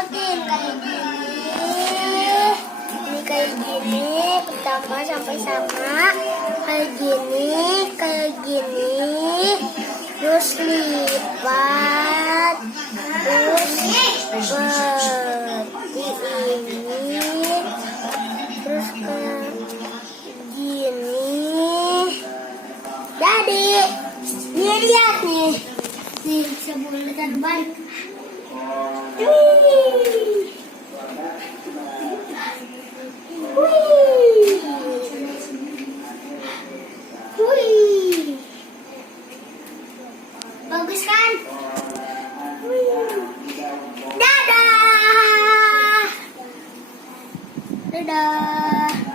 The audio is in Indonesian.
ikutin kayak gini. Ini kayak gini, pertama sampai sama. Kayak gini. Terus lipat. Terus seperti ini. Terus kayak gini. Jadi, ini lihat nih. Nih, sebelum terbalik. Bagus kan? Dadah. Dadah.